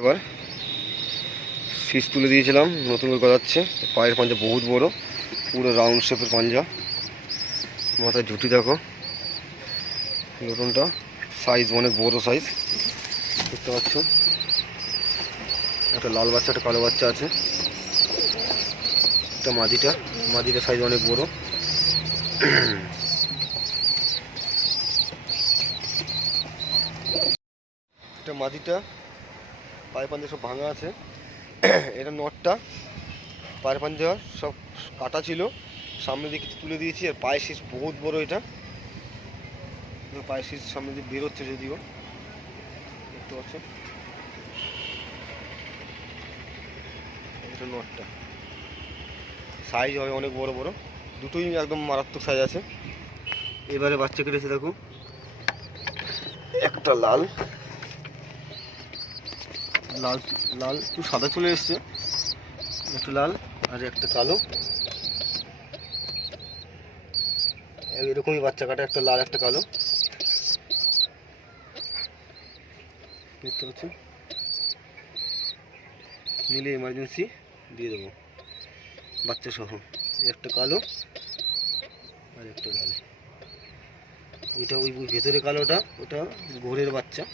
এবার শীষ তুলে দিয়েছিলাম, নতুন করে গজাচ্ছে। পায়ের পাঞ্জা বহুত বড়, পুরো রাউন্ড শেপের পাঞ্জা। মাথায় ঝুঁটি দেখো, নতুনটা সাইজ অনেক বড় সাইজ দেখতে পাচ্ছ। একটা লাল বাচ্চা, একটা কালো বাচ্চা আছে। একটা মাদিটা সাইজ অনেক বড়। এটা মাদিটা, পায়ের পাঞ্জা সব ভাঙা আছে। এটা নটটা, পায়ের পাঞ্জা সব কাটা ছিল, সামনে দিকে তুলে দিয়েছি। আর পায়ের শীষ বহুত বড়, এটা পায়ের শীষ সামনে দিয়ে বেরোচ্ছে, যদিও দেখতে পাচ্ছ। এটা নটটা, সাইজ হবে অনেক বড় বড়, দুটোই একদম মারাত্মক সাইজ আছে। এবারে বাচ্চা কেটেছে দেখো, একটা লাল লাল লাল একটু সাদা চলে এসছে, একটা লাল আর একটা কালো। এরকমই বাচ্চা কাটা, একটা লাল একটা কালো দেখতে পাচ্ছেন। নিলে এমার্জেন্সি দিয়ে দেবো বাচ্চা সহ। একটা কালো আর একটা লাল। ওইটা ওই ভেতরে কালোটা, ওটা ঘোরের বাচ্চা।